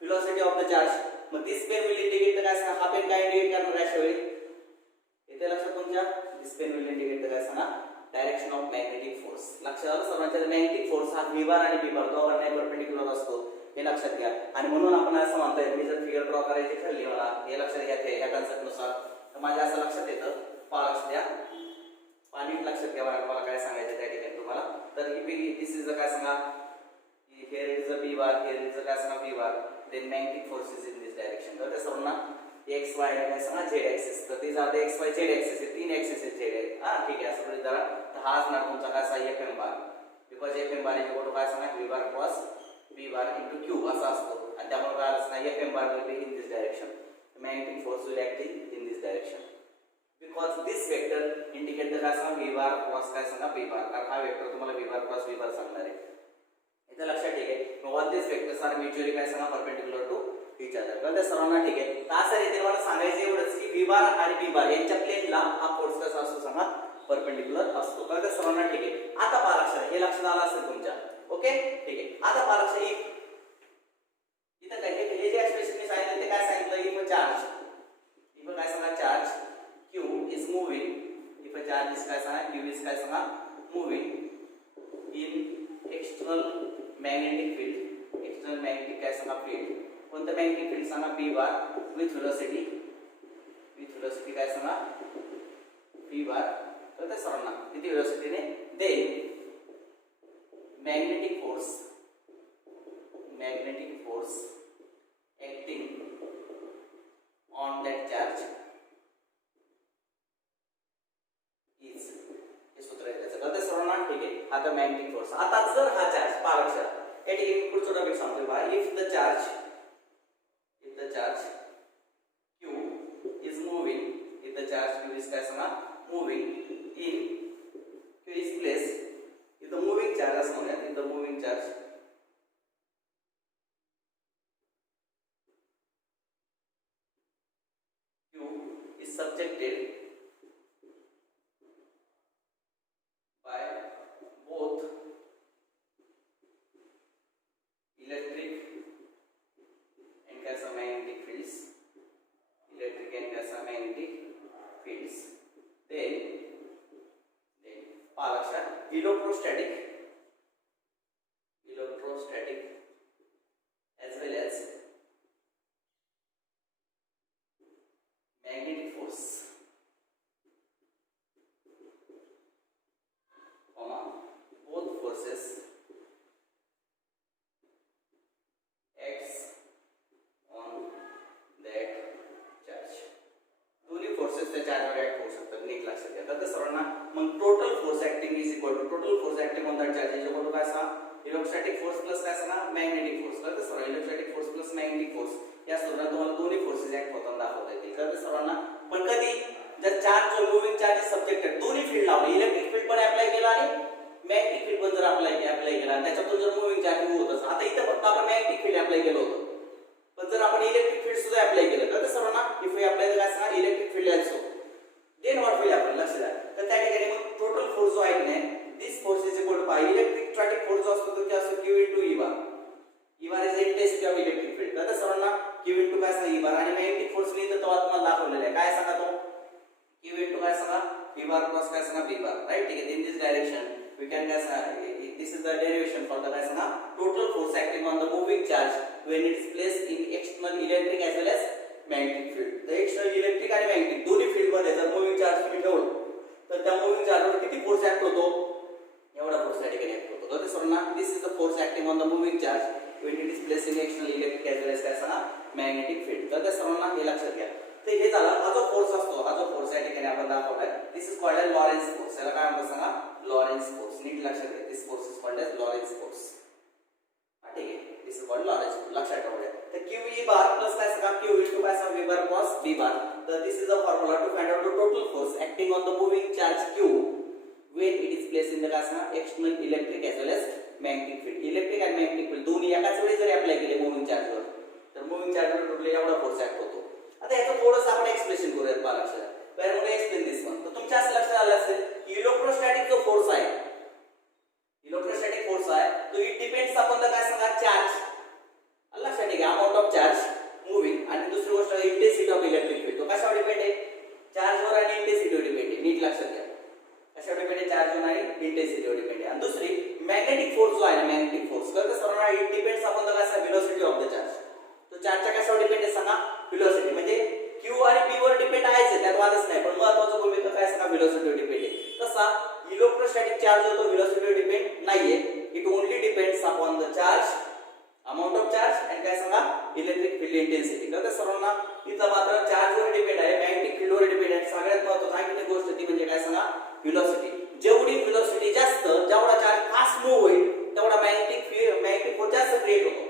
व्हेलॉसिटी ऑफ द चार्ज. मग दिस पेन विल इंडिकेट काय सांगा हा पेन काय इंडिकेट करणार आहे अशावेळी येते लक्षात तुमच्या. दिस पेन विल इंडिकेट काय सांगा डायरेक्शन ऑफ मॅग्नेटिक फोर्स. लक्षात आलं सर्वांच्या. मॅग्नेटिक फोर्स हा व्ही बार आणि बी बार दोघांना परपेंडिक्युलर असतो हे लक्षात घ्या. आणि म्हणून आपण असं म्हणतोय मी जर फिगर ड्रॉ करायची ठरली मला हे लक्षात घ्या ते या कन्सेप्ट नुसार तर माझ्या असं लक्षात येतं लक्ष द्या पाणी लक्षात घ्या मला काय सांगायचं त्या ठिकाणी तुम्हाला. तर ही दिस इज काय सांगा here is a B bar, here is a काय सांगा B bar, then magnetic force is in this direction. तर ते सर्वांना एक्स वाय काय सांगा झेड ऍक्सिस. तर ते जाते एक्स वाय झेड ऍक्सिस हे तीन ऍक्सिस आहेत झेड आहे. हा ठीक आहे. असं जरा तर हा असणार तुमचा काय सांगा F M bar because F M bar is equal to काय सांगा V bar cross B bar into Q असा असतो. आणि त्यामुळे काय असणार F M bar will be in this direction. Magnetic force will act in this direction because this vector indicate the काय सांगा v bar cross काय सांगा b bar. कारण हा वेक्टर तुम्हाला v bar cross b bar सांगणार आहे. इथे लक्षात ठीक आहे. मग all these vectors are mutually काय सांगा perpendicular to each other. तर त्या सर्वांना ठीक आहे. तर असं रीतीने मला सांगायचं एवढंच की v bar आणि b bar यांच्या प्लेनला हा फोर्स कसा असतो सांगा परपेंडिक्युलर असतो. तर त्या सर्वांना ठीक आहे. आता पहा लक्षात हे लक्षात आलं असेल तुमच्या. ओके ठीक आहे. आता पहा लक्षात इथं काय हे जे एक्सप्रेशन मी सांगितलं ते काय सांगितलं इफ चार्ज इफ काय सांगा charge Q is moving, if a charge is काय सांगा Q is काय सांगा moving in external magnetic field, external magnetic काय सांगा field. कोणतं magnetic field सांगा B bar with velocity काय सांगा B bar. तर ते सर्वांना किती velocity ने then magnetic force acting on that charge ठीक आहे. आता मॅग्नेटिक फोर्स. आता जर हा चार्ज पहा लक्षात या ठिकाणी पुढचं टॉपिक सांगतोय पहा. If the charge Q is moving, if the charge Q is काय सांगा moving in Q is place, if the moving charge असं म्हणूयात, if the moving charge Q is subjected by both electric and magnetic fields, then electrostatic as well as magnetic force both forces acts on that charge. दोन्ही forces त्या चार्जवर act होऊ शकतात. नीट लक्षात घ्या. तर सर्वांना मग total force acting is equal to total force acting on that charge is equal to काय सांगा इलेक्ट्रोस्टॅटिक फोर्स प्लस काय सांगा मॅग्नेटिक फोर्स. तर सर्व electrostatic force plus magnetic force या सूत्रात तुम्हाला दोन्ही फोर्सेस ऍक्ट होताना दाखवता येतील. तर सर्वांना पण कधी जर चार्ज जो मूव्हिंग चार्ज इज सब्जेक्टेड दोन्ही फील्ड लावले इलेक्ट्रिक फील्ड पण अप्लाय केला आणि मॅग्नेटिक फील्ड पण जर अप्लाय केला त्याच्यातून जर मूव्हिंग चार्ज होत असं. आता इथे फक्त आपण मॅग्नेटिक फील्ड अप्लाय केलं होतं पण जर आपण इलेक्ट्रिक फील्ड सुद्धा अप्लाय केलं तर सर्वांना इफ वी अप्लाय द काय सांगा electric field also then what will happen लक्ष द्या. तर त्या ठिकाणी मग टोटल फोर्स जो आहे ने this force is equal to by electric static force जो असतो तो काय असतो Q * E bar. E bar is intensity of electric field. तर सर्वांना Q * काय सांगा E bar आणि मॅग्नेटिक फोर्स ने तर तुम्हाला दाखवलेलं आहे. काय सांगा तो Q * काय सांगा V bar क्रॉस काय सांगा B bar. राइट ठीक आहे. In this direction we can guess this is the derivation for the guys total force acting on the moving charge when it is placed in external electric as well as magnetic field. The external electric आणि magnetic दोन्ही field मध्ये जर moving charge तुम्ही ठेवलं तर त्या moving charge वर किती force act होतो एवढा force त्या ठिकाणी act होतो. तर ते सर्वांना this is the force acting on the moving charge when it is placed in external electric as well as काय सांगा magnetic field. तर त्या सर्वांना हे लक्षात घ्या. तर हे झाला हा जो फोर्स असतो हा जो फोर्स या ठिकाणी आपण दाखवलाय this is called as Lorentz force. याला काय म्हणतात सांगा लॉरेन्स फोर्स. नीट लक्षात घ्या this force is called as Lorentz force. ठीक आहे this is called Lorentz force लक्षात ठेवा. तर QE बार प्लस काय सांगा Q इनटू काय सांगा V bar cross B bar. तर this is the formula to find out the total force acting on the moving charge Q when it is placed in the काय सांगा external electric as well as magnetic field. Electric आणि magnetic field दोन्ही एकाच वेळी जर apply केले moving charge वर तर मूव्हिंग चार्ज वर टोटल एवढा फोर्स ऍक्ट होतो. आता याचं थोडंसं आपण एक्सप्लेनेशन करूयात पहा लक्षात. Where we explain this one. तर तुमच्या असं लक्षात आलं असेल की इलेक्ट्रोस्टॅटिक जो फोर्स आहे इलेक्ट्रोस्टॅटिक फोर्स आहे तो इट डिपेंड्स अपॉन द काय सांगा चार्ज. लक्षात घ्या अमाउंट ऑफ चार्ज मूव्हिंग आणि दुसरी गोष्ट इंटेन्सिटी ऑफ इलेक्ट्रिक फील्ड. तो कशावर डिपेंड आहे चार्ज वर आणि इंटेन्सिटीवर डिपेंड आहे. नीट लक्षात घ्या कशावर डिपेंड आहे चार्ज वर आणि इंटेन्सिटीवर डिपेंड आहे. आणि दुसरी मॅग्नेटिक फोर्स जो आहे मॅग्नेटिक फोर्स तर सर्वांना इट डिपेंड्स अपॉन द काय सांगा व्हेलोसिटी ऑफ द चार्ज. तो चार्जच्या कशावर डिपेंड आहे सांगा व्हेलोसिटी. म्हणजे Q आणि P वर डिपेंड आहेच त्यात वादच नाही पण महत्त्वाचं भूमिका काय सांगा व्हेलोसिटीवर डिपेंड आहे. तसा इलेक्ट्रोस्टॅटिक चार्ज होतो व्हेलोसिटीवर डिपेंड नाहीये. It only depends upon the charge amount of charge आणि काय सांगा इलेक्ट्रिक फील्ड इंटेन्सिटी. तर सर्वांना इथं मात्र चार्ज वर डिपेंड आहे मॅग्नेटिक फील्ड वर डिपेंड आहे. सगळ्यात महत्त्वाची आणखी एक गोष्ट ती म्हणजे काय सांगा व्हेलोसिटी. जेवढी व्हेलोसिटी जास्त जेवढा चार्ज फास्ट मूव्ह होईल तेवढा मॅग्नेटिक फोर्स जास्त क्रिएट होतो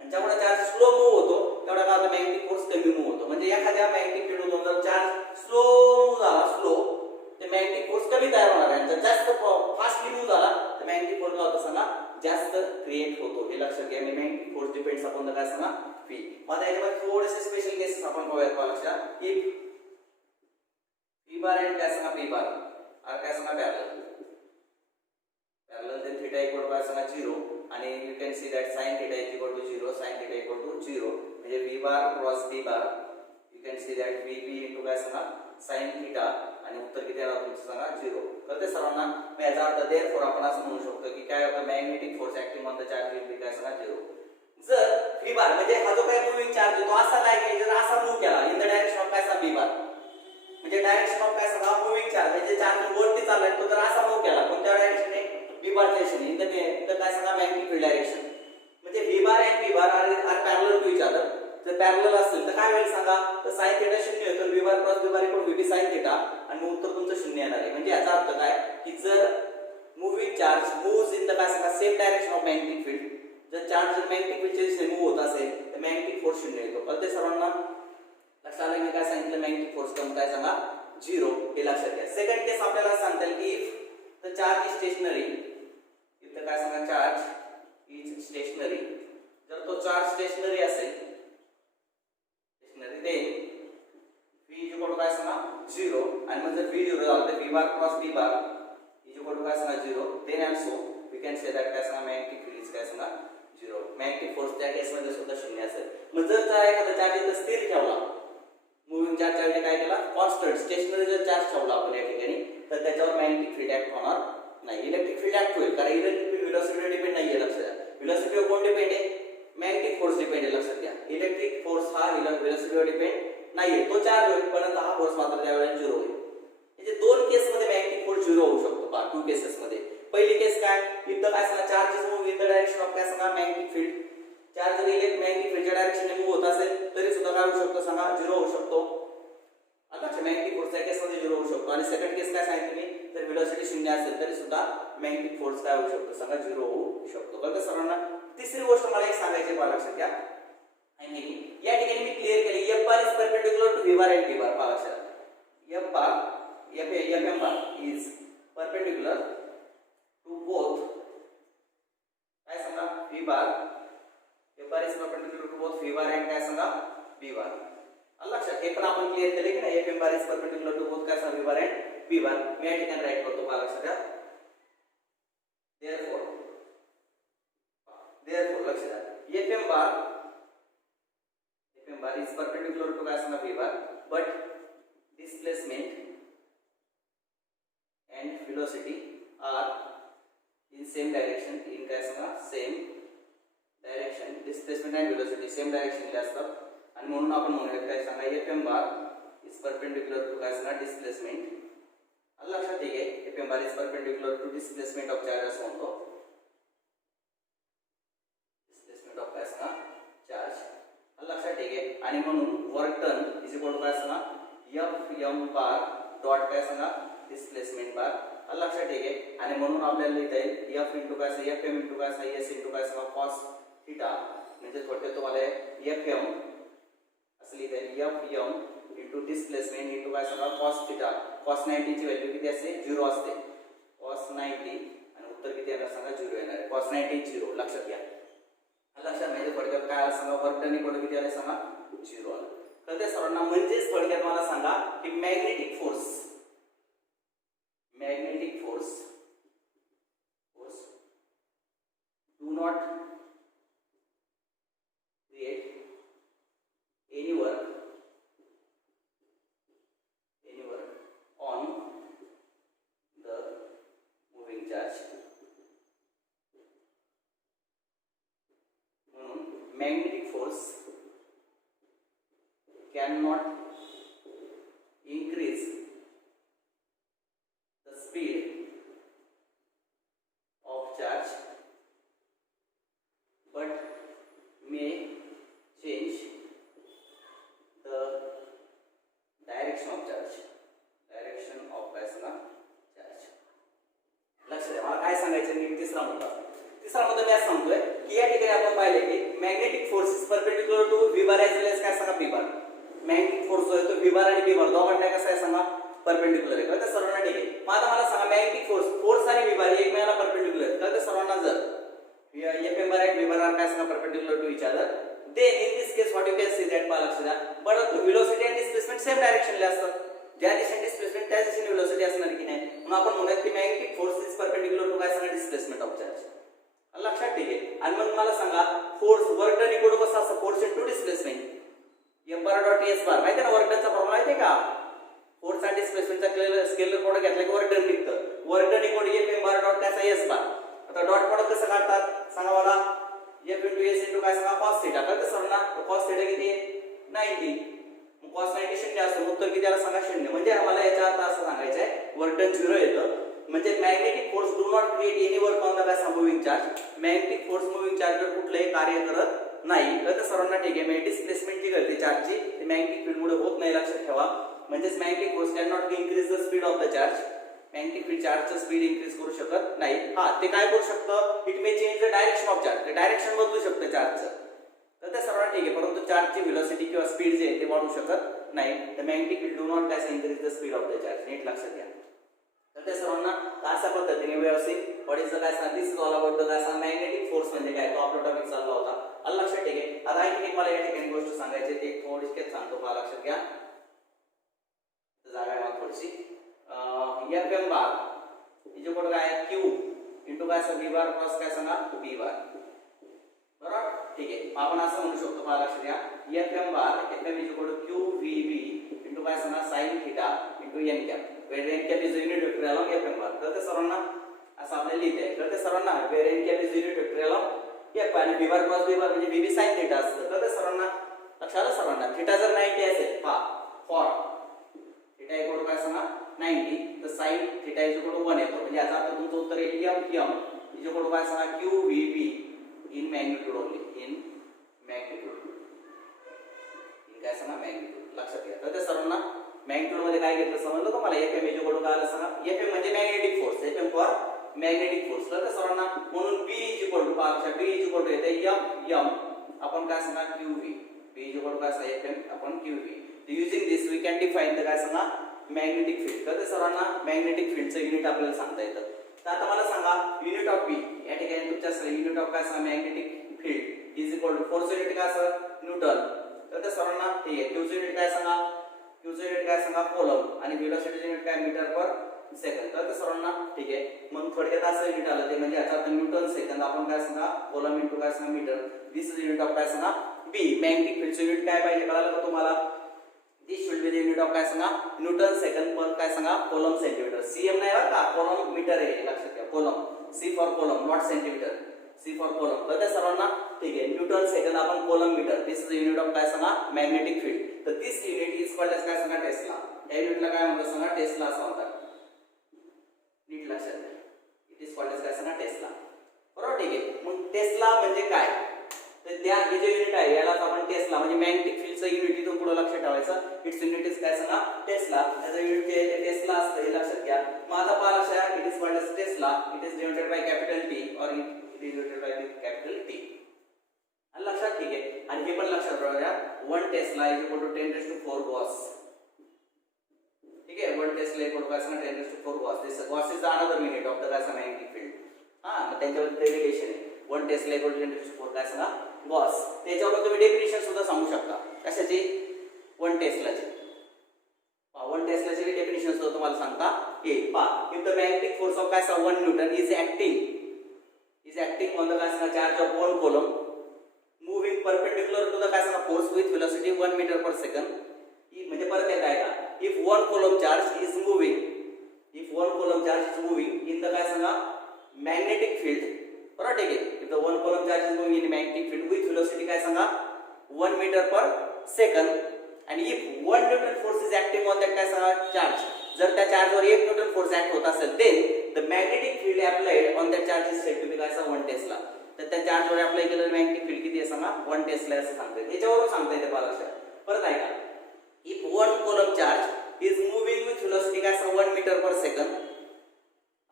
आणि जेवढा चार्ज स्लो मूव्ह होतो तेवढा काय होतं मॅग्नेटिक फोर्स कमी मूव्ह होतो. म्हणजे एखाद्या मॅग्नेटिक फील्ड मधून जर चार्ज स्लो मूव्ह झाला स्लो तर मॅग्नेटिक फोर्स कमी तयार होणार आहे. जर जास्त फास्टली मूव्ह झाला तर मॅग्नेटिक फोर्स काय होतं सांगा जास्त क्रिएट होतो. हे लक्षात घ्या. Magnetic force depends upon the काय सांगा P. आता याच्यामध्ये थोडेसे स्पेशल केसेस आपण पाहूयात पहा लक्षात. इफ P बार आणि काय सांगा P बार आर काय सांगा parallel then theta equal to सांगा 0 आणि you can see that sin theta is equal to 0 sin theta equal to 0 म्हणजे V bar cross B bar you can see that VB into काय सांगा sin theta आणि उत्तर किती आलं तुमचं सांगा 0. तर ते सर्वांना मी याचा अर्थ therefore आपण असं म्हणू शकतो की काय होतं magnetic force acting on the charge will be काय सांगा 0. जर V bar म्हणजे हा जो काय मूव्हिंग चार्ज आहे तो असा नाही की जर असा मूव्ह केला इन द डायरेक्शन ऑफ काय सांगा V bar म्हणजे डायरेक्शन ऑफ काय सांगा मूव्हिंग चार्ज म्हणजे चार्ज वरती चाललाय तो जर असा मूव्ह केला कोणत्या डायरेक्शनने V bar direction in the काय सांगा magnetic field direction म्हणजे V bar and P bar are parallel to each other. जर पॅरलल असेल तर काय होईल सांगा तर sin theta 0 आहे तर V bar cross B bar equal to VB sin theta आणि मग उत्तर तुमचं 0 येणार आहे. म्हणजे याचा अर्थ काय की जर moving charge moves in the काय सांगा same direction of magnetic field जर चार्ज मॅग्नेटिक फील्डच्या दिशेने मूव्ह होत असेल तर मॅग्नेटिक फोर्स 0 येतो. तर ते सर्वांना लक्षात आलं मी काय सांगितलं मॅग्नेटिक फोर्स कम काय सांगा 0 हे लक्षात घ्या. सेकंड केस आपल्याला सांगता येईल की if the charge is stationary इथं काय सांगा चार्ज इज स्टेशनरी जर तो चार्ज स्टेशनरी असेल stationary then V is equal to काय सांगा 0 आणि मग जर V 0 झाला तर V bar cross B bar is equal to काय सांगा 0 then also we can say that काय सांगा मॅग्नेटिक फील्ड इज काय सांगा 0 मॅग्नेटिक फोर्स त्या केस मध्ये सुद्धा 0 असेल. मग जर एखादा चार्ज इथं स्थिर ठेवला मूव्हिंग चार्ज च्या काय केला कॉन्स्टंट स्टेशनरी जर चार्ज ठेवला आपण या ठिकाणी तर त्याच्यावर मॅग्नेटिक फील्ड ऍक्ट होणार नाही. इलेक्ट्रिक फील्ड ऍक्ट होईल कारण इलेक्ट्रिक फील्ड व्हेलोसिटीवर डिपेंड नाहीये. लक्षात घ्या व्हेलोसिटीवर कोण डिपेंड आहे मॅग्नेटिक फोर्स डिपेंड आहे. लक्षात घ्या इलेक्ट्रिक फोर्स हा व्हेलोसिटीवर डिपेंड नाहीये तो चार्ज होईल परंतु हा फोर्स मात्र त्यावेळेला 0 होईल. म्हणजे दोन केस मध्ये मॅग्नेटिक फोर्स 0 होऊ शकतो पहा टू केसेस मध्ये. पहिली केस काय इथं काय सांगा charge is move in the direction of काय सांगा मॅग्नेटिक फील्ड चार्ज जर मॅग्नेटिक फील्डच्या डायरेक्शनने मूव्ह होत असेल तरी सुद्धा काय होऊ शकतो सांगा 0 होऊ शकतो. आता मॅग्नेटिक फोर्स त्या केस मध्ये 0 होऊ शकतो. आणि सेकंड केस काय सांगितली मी तर व्हेलोसिटी 0 असेल तरी सुद्धा मॅग्नेटिक फोर्स काय होऊ शकतो सांगा 0 होऊ शकतो. तर सर्वांना तिसरी गोष्ट मला एक सांगायची पहा लक्षात घ्या आणि या ठिकाणी मी क्लिअर केली F bar is perpendicular to V bar and P bar पहा लक्षात F bar FM bar is perpendicular to both काय सांगा V bar F bar is perpendicular to both V bar and काय सांगा B bar. लक्षात हे पण आपण क्लिअर केले की नाही FM bar is perpendicular to both काय सांगा V bar and P bar. मी या ठिकाणी राईट करतो पहा लक्षात घ्या therefore लक्षात घ्या FM bar is perpendicular to काय सांगा V bar but displacement and velocity are same direction in काय सांगा same direction displacement and velocity same डायरेक्शनला असतात आणि म्हणून आपण म्हणूया काय सांगा Fm bar is perpendicular to काय सांगा डिस्प्लेसमेंट. आलं लक्षात ठीक आहे. Fm bar is perpendicular to displacement of charge असं म्हणतो. डिस्प्लेसमेंट ऑफ काय सांगा चार्ज. आलं लक्षात ठीक आहे. आणि म्हणून work done is equal to काय सांगा Fm बार डॉट काय सांगा डिस्प्लेसमेंट बार. आलं लक्षात ठीक आहे. आणि म्हणून आपल्याला लिहिता येईल F इंटू काय सांगा Fm इंटू काय सांगा S इंटू काय सांगा कॉस थिटा म्हणजे थोडक्यात तुम्हाला Fm असं लिहिता येईल Fm इंटू डिस्प्लेसमेंट इंटू काय सांगा कॉस थिटा. कॉस 90 ची व्हॅल्यू किती असते 0 असते. कॉस 90 आणि उत्तर किती येणार सांगा 0 येणार आहे. कॉस 90 0 लक्षात घ्या. लक्षात म्हणजे थोडक्यात काय आलं सांगा वर्क डन इक्वल किती आलं सांगा 0 आलं. तर त्या सर्वांना म्हणजेच थोडक्यात मला सांगा की magnetic force do not create any work on the moving charge. Magnetic force cannot increase the speed of charge but may change the direction of charge. लक्ष द्या मला काय सांगायचं मी तिसरा मुद्दा मी असं सांगतोय की या ठिकाणी आपण पाहिले की magnetic force is perpendicular to V bar as well as काय सांगा पी बार. मॅग्नेटिक फोर्स जो आहे तो व्ही बार आणि पी बार दोघांना कसं आहे सांगा परपेंडिक्युलर आहे. कळतं सर्वांना ठीक आहे. मग आता मला सांगा मॅग्नेटिक फोर्स आणि व्ही बार एकमेकांना परपेंडिक्युलर आहेत. कळतं सर्वांना जर Fm bar and V bar are काय सांगा perpendicular to each other then in this case what you can see that लक्ष द्या परंतु velocity and displacement सेम डायरेक्शनला असतात. ज्या दिशेने डिस्प्लेसमेंट त्या दिशेने वेलोसिटी असणार की नाही. म्हणून आपण म्हणूयात की magnetic force is perpendicular to काय सांगा डिस्प्लेसमेंट ऑफ चार्ज. लक्षात ठीक आहे. आणि मग मला सांगा force work done equal to कसं असतं force into displacement M bar dot S bar. माहिती आहे ना वर्क डनचा फॉर्म्युला माहिती आहे का. फोर्स आणि डिस्प्लेसमेंटचा स्केलर प्रोडक्ट घेतला की वर्क डन निघतं. Work done equal to M bar dot काय S बार. आता डॉट प्रोडक्ट कसं काढतात सांगा मला F इंटू S इंटू काय सांगा कॉस थिटा. कळतं सर्वांना कॉस थिटा किती आहे 90. कॉस 90 शून्य असतो उत्तर किती आलं सांगा 0. म्हणजे आम्हाला याचा अर्थ असं सांगायचं आहे वर्क डन 0 येतं. म्हणजे magnetic force do not create any work on the काय moving charge. Magnetic force moving चार्जवर कुठलंही कार्य करत नाही. तर सर्वांना ठीक आहे. म्हणजे डिस्प्लेसमेंट जी घडते चार्जची ते मॅग्नेटिक फील्डमुळे होत नाही लक्षात ठेवा. म्हणजेच magnetic force can not increase the speed of the charge. Magnetic field चार्जचं स्पीड इन्क्रीज करू शकत नाही. हा ते काय करू शकतं it may change the direction of charge. ते डायरेक्शन बदलू शकतं चार्जचं. तर ते सर्वांना ठीक आहे. परंतु चार्जची व्हेलॉसिटी किंवा स्पीड जे आहे ते वाढू शकत नाही. The magnetic field do not काय increase the speed of the charge. नीट लक्षात घ्या. तर त्या सर्वांना अशा पद्धतीने व्यवस्थित व्हॉट इज द काय सांग दिस इज ऑल अबाउट द काय सांग मॅग्नेटिक फोर्स म्हणजे काय तो आपला टॉपिक चालला होता. आलं लक्षात ठीक आहे. आता आणखी मला या ठिकाणी गोष्ट सांगायची ती थोडीशी सांगतो मला लक्षात घ्या. जागा आहे थोडीशी Fm bar is equal to काय Q इंटू काय सांग V बार प्लस काय सांगा P बार. बरोबर ठीक आहे. आपण असं म्हणू शकतो मला लक्षात घ्या Fm bar Fm is equal to QVB into काय सांगा sin theta into n cap. where n cap is unit vector along Fm bar. तर ते सर्वांना असं आपल्याला लिहिता येईल. तर ते सर्वांना where n cap is unit vector along F आणि V बार प्लस V बार म्हणजे VB sin थिटा असतं. तर ते सर्वांना लक्षात आलं सर्वांना. थिटा जर 90 असेल पहा फॉर थिटा इक्वल टू काय सांगा 90 तर sin theta is equal to 1 येतो. म्हणजे याचा अर्थ तुमचं उत्तर येईल Fm इज इक्वल टू काय सांगा QVB in magnitude only in magnitude in काय सांगा मॅग्निट्यूड. लक्षात घ्या. तर ते सर्वांना मॅग्निट्यूड मध्ये काय घेतलं समजलं का मला Fm इज इक्वल टू काय आलं सांगा Fm म्हणजे magnetic force. Fm for magnetic force. तर सर्वांना म्हणून B is equal to B is equal to येते M आपण काय सांगा QV. B is equal to काय सांगा Fm आपण QV. Using this we can define the काय सांगा मॅग्नेटिक फील्ड. तर ते सर्वांना मॅग्नेटिक फील्डचं युनिट आपल्याला सांगता येतं. तर आता मला सांगा युनिट ऑफ B या ठिकाणी तुमच्या युनिट ऑफ काय सांगा magnetic field is equal to force unit काय असं न्यूटन. तर ते सर्वांना ठीक आहे. क्यूचं युनिट काय सांगा क्यूचं युनिट काय सांगा कोलम आणि व्हेलॉसिटी युनिट काय मीटर पर सेकंड. तर ते सर्वांना ठीक आहे. मग थोडक्यात असं युनिट आलं ते म्हणजे याचा अर्थ न्यूटन सेकंद आपण काय सांगा कोलम इंटू काय सांगा metre. This is unit of काय सांगा B. मॅग्नेटिक फील्डचं युनिट काय पाहिजे कळालं का तुम्हाला. This should be the unit of काय सांगा न्यूटन सेकंड पर काय सांगा कोलम सेंटीमीटर. cm नाही बरं का कोलम मीटर आहे लक्षात घ्या. Coulomb C for coulomb not centimetre, C for coulomb. तर त्या सर्वांना ठीक आहे. न्यूटन सेकंद आपण coulomb metre, this is the unit of काय सांगा मॅग्नेटिक फील्ड. तर this unit is called as काय सांगा टेस्ला. या युनिटला काय म्हणतात सांगा टेस्ला असं म्हणतात. नीट लक्षात घ्या. इट इज कॉल्ड एज काय सांगा टेस्ला. बरोबर ठीक आहे. मग टेस्ला म्हणजे काय, तर त्या हे जे युनिट आहे यालाच आपण टेस्ला म्हणजे मॅग्नेटिक फील्डचं युनिट इथून पुढे लक्षात ठेवायचं. इट्स युनिट इज काय सांगा टेस्ला. त्याचं युनिट जे आहे ते टेस्ला असतं हे लक्षात घ्या. मग आता पहा लक्षात, it is called as tesla. It is denoted by capital T और it is denoted by capital T. आणि लक्षात ठीक आहे. आणि हे पण लक्षात ठेवा 1 tesla is equal to 10⁴ gauss. ठीक आहे. 1 टेस्ला इक्वल टू काय सांगा 10⁴ gauss. This gauss is another unit of the काय सांगा मॅग्नेटिक फील्ड. हां मग त्यांच्यावर रिलेशन आहे. 1 टेस्ला इक्वल टू 10⁴ काय सांगा गॉस. त्याच्यावर तुम्ही डेफिनेशन सुद्धा सांगू शकता. कशाची 1 टेस्लाची. 1 टेस्लाची डेफिनेशन सुद्धा तुम्हाला सांगता येईल. पहा if the magnetic force of काय सांगा 1 newton is acting on the काय सांगा charge of 1 coulomb moving perpendicular to the काय सांगा force with velocity 1 metre per second. म्हणजे परत एकदा आहे का, if 1 coulomb charge is moving in the काय सांगा मॅग्नेटिक फील्ड. बरोबर ठीक आहे. If the 1 coulomb charge is moving in magnetic field with velocity काय सांगा 1 metre per second and if 1 newton force is acting on that काय सांगा charge. जर त्या चार्जवर 1 न्यूटन फोर्स ऍक्ट होत असेल then the magnetic field applied on that charge is said to be काय सांगा 1 टेस्ला. तर त्या चार्जवर अप्लाय केलेलं मॅग्नेटिक फील्ड किती आहे सांगा 1 टेस्ला असं सांगते. याच्यावरून सांगता येते मला लक्षात. परत ऐका, if 1 coulomb charge is moving with velocity काय सांगा 1 मीटर पर सेकंड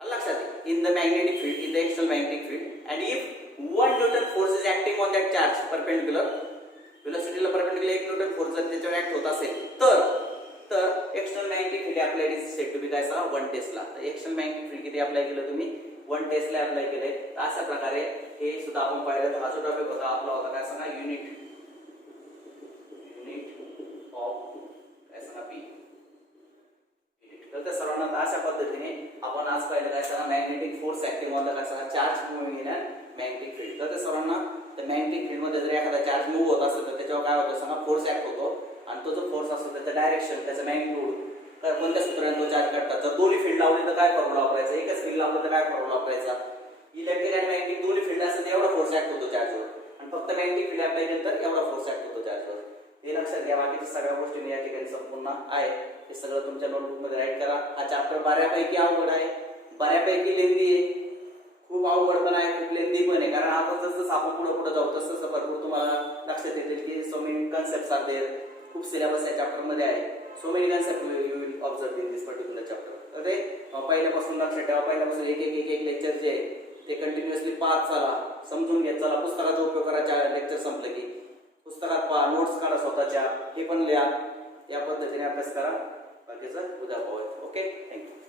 लक्षात in the magnetic field, in the external magnetic field, and if 1 Newton force is acting on that charge perpendicular, velocity ला perpendicular 1 Newton force जर त्याच्यावर act होत असेल तर external magnetic field applied is said to be काय सांगा 1 tesla. तर external magnetic field किती अप्लाय केलं तुम्ही 1 टेस्ला अप्लाय केले. तर अशा प्रकारे हे सुद्धा आपण पाहिलं. तर हा जो टॉपिक होता आपला होता काय सांगा युनिट ऑफ काय सांगा पी. तर त्या सर्वांना अशा पद्धतीने आपण आज पाहिलं काय सांगा magnetic force acting on the काय सांगा charge moving in magnetic field. तर त्या सर्वांना त्या मॅग्नेटिक फील्ड मध्ये जर एखादा चार्ज मूव्ह होत असेल तर त्याच्यावर काय होतं सांगा फोर्स ऍक्ट होतो. आणि तो जो फोर्स असतो त्याचं डायरेक्शन त्याचं मॅग्निट्यूड कोणत्या सूत्राने तो चार्ज काढतात. जर दोन्ही फील्ड लावली तर काय फॉर्म्युला वापरायचा, एकच फील्ड लावलं तर काय फॉर्म्युला वापरायचा. इलेक्ट्रिक आणि मॅग्नेटिक दोन्ही फील्ड असेल तर एवढा फोर्स ऍक्ट होतो चार्जवर. आणि फक्त मॅग्नेटिक फील्ड अप्लाय केलं तर एवढा फोर्स ऍक्ट होतो चार्जवर. हे लक्षात घ्या. बाकीच्या सगळ्या गोष्टी मी या ठिकाणी संपूर्ण आहे हे सगळं तुमच्या नोटबुक मध्ये राईट करा. हा चॅप्टर बऱ्यापैकी अवघड आहे, बऱ्यापैकी लेंदी आहे, खूप अवघड पण आहे, खूप लेंदी पण आहे. कारण आता जसं आपण पुढे जाऊ तसं भरपूर तुम्हाला लक्षात येतील की so many concepts are there. खूप सिलेबस या चॅप्टर मध्ये आहे. So many concept you will observe in this particular chapter. तर ते पहिल्यापासून लक्षात ठेवा. पहिल्यापासून एक लेक्चर जे आहे ते कंटिन्युअसली पाच चला, समजून घ्या. चला पुस्तकाचा उपयोग करायचा. लेक्चर संपलं की पुस्तकात पहा, नोट्स काढा स्वतःच्या, हे पण लिहा. या पद्धतीने अभ्यास करा. बाकीचं उद्या पाहूया. Okay, thank you.